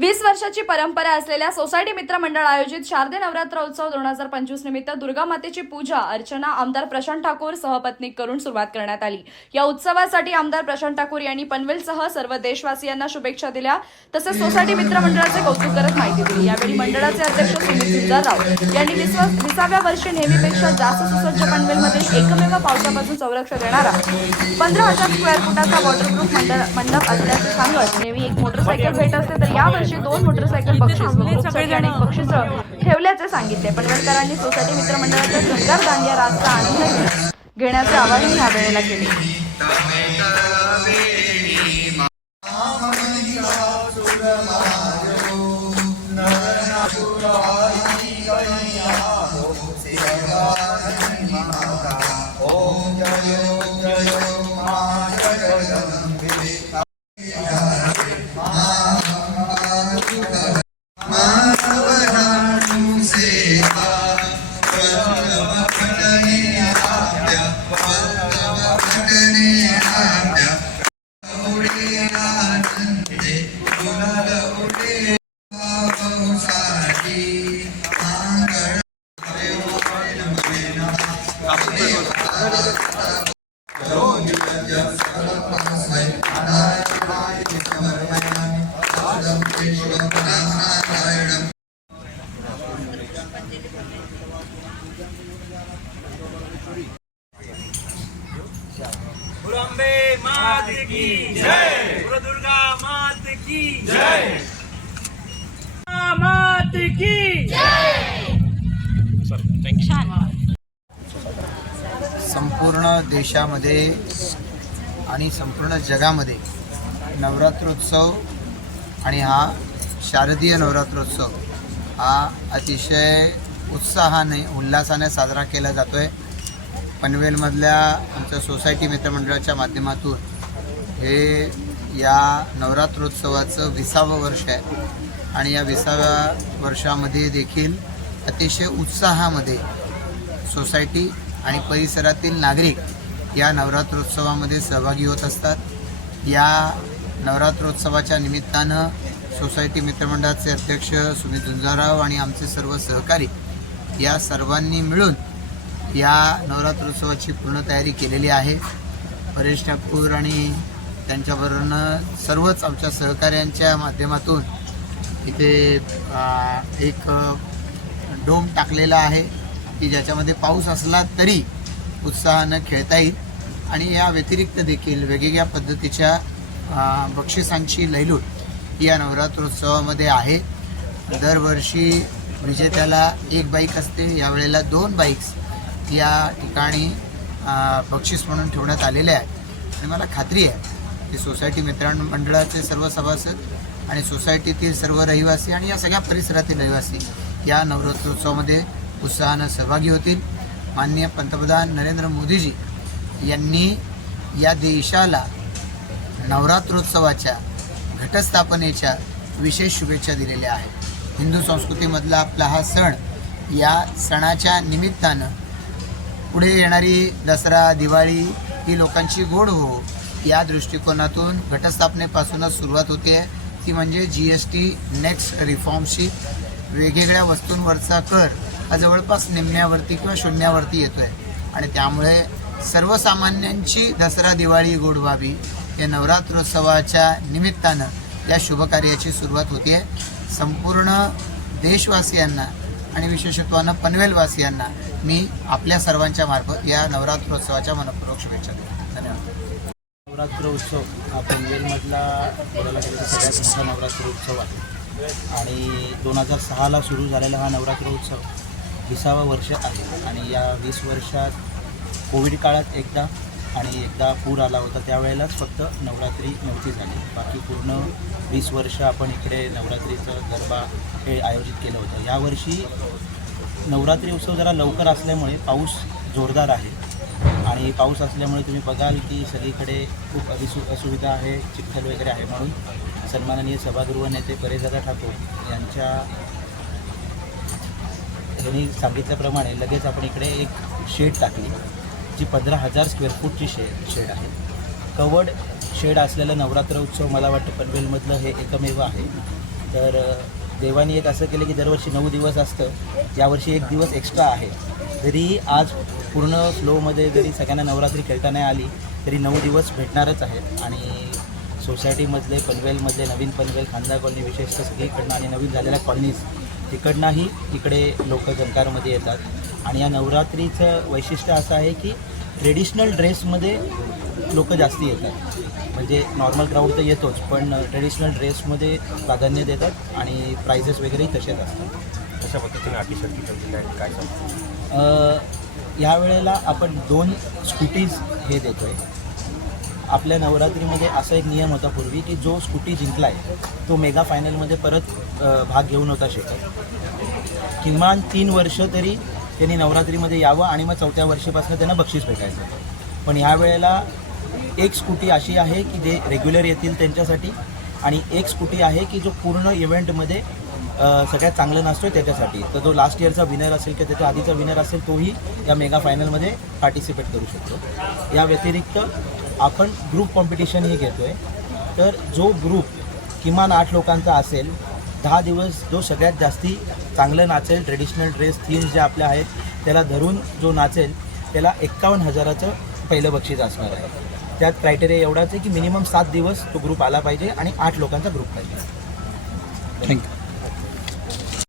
वीस वर्षाची परंपरा असलेल्या सोसायटी मित्र मंडळ आयोजित शारदे नवरात्र उत्सव दोन हजार पंचवीस निमित्त दुर्गा मातेची पूजा अर्चना आमदार प्रशांत ठाकूर सहपत्नी करून सुरुवात करण्यात आली. या उत्सवासाठी आमदार प्रशांत ठाकूर यांनी पनवेलसह सर्व देशवासियांना शुभेच्छा दिल्या. तसेच सोसायटी मित्र मंडळाचे कौतुक करत माहिती दिली. यावेळी मंडळाचे अध्यक्ष सुनील सुंदरराव यांनी विसाव्या वर्षी नेहमीपेक्षा जास्त सुसज्ज पनवेलमध्ये एकमेव पावसापासून संरक्षण देणारा पंधरा हजार स्क्वेअर फुटाचा वॉटरप्रूफ मंडळ मंडप असल्याचे सांगत नेहमी एक मोटरसायकल भेट असते तर यावर्षी दोन मोटरसायकल बक्षीस अनेक बक्षीस ठेवल्याचे सांगितले पनवेलकरांनी सोसायटी मित्रमंडळाच्या दंगार दांडिया राजचा आनंद घेण्याचे आवाहन या वेळेला केले गुरंबे मात की जय। दुर्गा मात की जय। मात की संपूर्ण देशामध्ये आणि संपूर्ण जगामध्ये नवरात्रोत्सव आणि हा शारदीय नवरात्रोत्सव हा अतिशय उत्साहाने उल्हासाने साजरा केला जातो आहे पनवेलमधल्या आमच्या सोसायटी मित्रमंडळाच्या माध्यमातून हे या नवरात्रोत्सवाचं विसावं वर्ष आहे. आणि या विसाव्या वर्षामध्ये देखील अतिशय उत्साहामध्ये सोसायटी आणि परिसरातील नागरिक या नवरात्रोत्सवामध्ये सहभागी होत असतात. या नवरात्रोत्सवाच्या निमित्तानं सोसायटी मित्रमंडळाचे अध्यक्ष सुमित झुंजाराव आणि आमचे सर्व सहकारी या सर्वांनी मिळून या नवरात्रोत्सवाची पूर्ण तयारी केलेली आहे. परेश ठाकूर आणि त्यांच्याबरोबरनं सर्वच आमच्या सहकाऱ्यांच्या माध्यमातून इथे एक डोम टाकलेला आहे की ज्याच्यामध्ये पाऊस असला तरी उत्साहानं खेळता येईल. आणि या व्यतिरिक्त देखील वेगवेगळ्या पद्धतीच्या बक्षिसांची लैलूट या नवरात्रोत्सवामध्ये आहे. दरवर्षी विजेत्याला एक बाईक असते. यावेळेला दोन बाईक्स या ठिकाणी बक्षीस म्हणून ठेवण्यात आलेले आहे. आणि मला खात्री आहे की सोसायटी मित्रमंडळाचे सर्व सभासद आणि सोसायटीतील सर्व रहिवासी आणि या सगळ्या परिसरातील रहिवासी या नवरात्रोत्सवामध्ये उत्साहानं सहभागी होतील. माननीय पंतप्रधान नरेंद्र मोदीजी यांनी या देशाला नवरात्रोत्सवाच्या घटस्थापनेच्या विशेष शुभेच्छा दिलेल्या आहेत. हिंदू संस्कृतीमधला आपला हा सण या सणाच्या निमित्तानं पुढे येणारी दसरा दिवाळी ही लोकांची गोड हो. या दृष्टिकोनातून घटस्थापनेपासूनच सुरुवात होते. ती म्हणजे जी एस टी नेक्स्ट रिफॉर्मशी वेगवेगळ्या वस्तूंवरचा कर हा जवळपास निम्म्यावरती किंवा शून्यावरती येतो आहे आणि त्यामुळे सर्वसामान्यांची दसरा दिवाळी गोड व्हावी या नवरात्रोत्सवाच्या निमित्तानं या शुभकार्याची सुरुवात होते आहे संपूर्ण देशवासियांना आणि विशेषत्वानं पनवेलवासियांना मी आपल्या सर्वांच्या मार्फत या नवरात्रोत्सवाच्या मनपूर्वक शुभेच्छा देतो. धन्यवाद. नवरात्र उत्सव हा पनवेलमधला बोलायला गेलं तर सगळ्यात मोठा नवरात्र उत्सव आहे. आणि दोन हजार सहाला सुरू झालेला हा नवरात्र उत्सव विसावा वर्ष आहे. आणि या वीस वर्षात कोविड काळात एकदा आणि एकदा पूर आला होता त्यावेळेलाच फक्त नवरात्री नव्हती झाली. बाकी पूर्ण वीस वर्ष आपण इकडे नवरात्रीचं गरबा हे आयोजित केलं होतं. यावर्षी नवरात्री उत्सव जरा लवकर असल्यामुळे पाऊस जोरदार आहे. आणि पाऊस असल्यामुळे तुम्ही बघाल की सगळीकडे खूप अविसु असुविधा आहे चिखल वगैरे आहे. म्हणून सन्माननीय सभागृह नेते परेशदादा ठाकूर यांच्या यांनी सांगितल्याप्रमाणे लगेच आपण इकडे एक शेड टाकली. जी पंधरा हजार स्क्वेअर फूटची शे शेड आहे. कवर्ड शेड असलेलं नवरात्र उत्सव मला वाटतं पनवेलमधलं हे एकमेव आहे. तर देवानी एक असं केलं की दरवर्षी नऊ दिवस असतं. यावर्षी एक दिवस एक्स्ट्रा आहे. जरी आज पूर्ण फ्लोमध्ये जरी सगळ्यांना नवरात्री खेळता नाही आली तरी नऊ दिवस भेटणारच आहेत. आणि सोसायटीमधले पनवेलमधले नवीन पनवेल खांदा कॉलनी विशेषतः सगळीकडनं आणि नवीन झालेल्या कॉलनीज तिकडनंही इकडे लोक जंकारमध्ये येतात. आणि या नवरात्रीचं वैशिष्ट्य असं आहे की ट्रेडिशनल ड्रेसमध्ये लोक जास्ती येतात. म्हणजे नॉर्मल क्राऊड तर येतोच पण ट्रेडिशनल ड्रेसमध्ये प्राधान्य देतात आणि प्राइजेस वगैरेही तसेच असतात. कशा पद्धतीने अटीशर्टी ठेवलेली आहे? काय सांगतो? अ, या वेळेला आपण दोन स्कूटीज हे देतो आहे आपल्या नवरात्रीमध्ये असा एक नियम होता पूर्वी की जो स्कूटी जिंकलाय तो मेगा फायनलमध्ये परत भाग घेऊ नव्हता शकत. किमान तीन वर्ष तरी त्यांनी नवरात्रीमध्ये यावं आणि मग चौथ्या वर्षीपासून त्यांना बक्षीस भेटायचं. पण ह्या वेळेला एक स्कूटी अशी आहे की जे रेग्युलर येतील त्यांच्यासाठी आणि एक स्कूटी आहे की जो पूर्ण इव्हेंटमध्ये सगळ्यात चांगलं नसतो त्याच्यासाठी. तर जो लास्ट इयरचा विनर असेल किंवा त्याच्या आधीचा विनर असेल तोही या मेगा फायनलमध्ये पार्टिसिपेट करू शकतो. या व्यतिरिक्त आपण ग्रुप कॉम्पिटिशनही घेतो आहे तर जो ग्रुप किमान आठ लोकांचा असेल दहा दिवस जो सगळ्यात जास्ती चांगलं नाचेल ट्रेडिशनल ड्रेस थीम्स ज्या आपल्या आहेत त्याला धरून जो नाचेल त्याला एक्कावन्न हजाराचं पहिलं बक्षीस असणार आहे. त्यात क्रायटेरिया एवढाच आहे की मिनिमम सात दिवस तो ग्रुप आला पाहिजे आणि आठ लोकांचा ग्रुप पाहिजे. थँक्यू